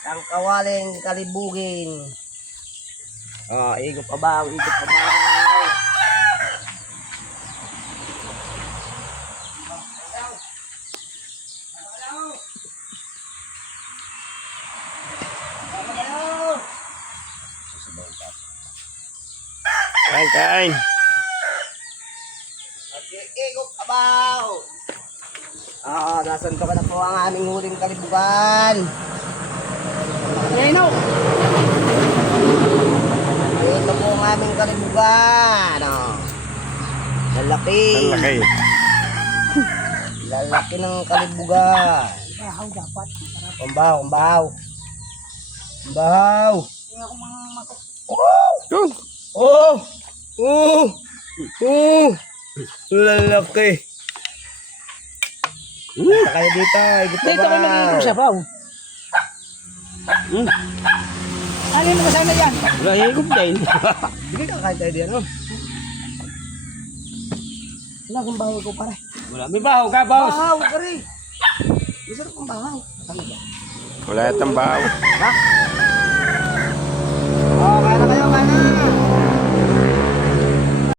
Sangkawaling kalibugin. Oh, ikot pa ba? Ikot pa ba? Kain. Ikot pa ba? Nasanto ka na po ang aming huling kalibugan. Ayun o. Ito po ang aming kalibugan. Lalaki. Lalaki ng kalibugan. Bahaw dapat. Kumbahaw, kumbahaw. Kumbahaw. Kaya ako mga makot. Yun. Oh! Oh! Oh! Lalaki. Punta kayo dito. Ikot pa Dito kayo mag-iinom sa ba? baw. Ano yung kasama yan? Wala higop din. Hindi ka kahit tayo diyan, no? Wala kong bahaw ko pare. Wala. May bahaw ka, boss. Bahaw ka rin. Masarap ang bahaw. Wala itang bahaw. Ha?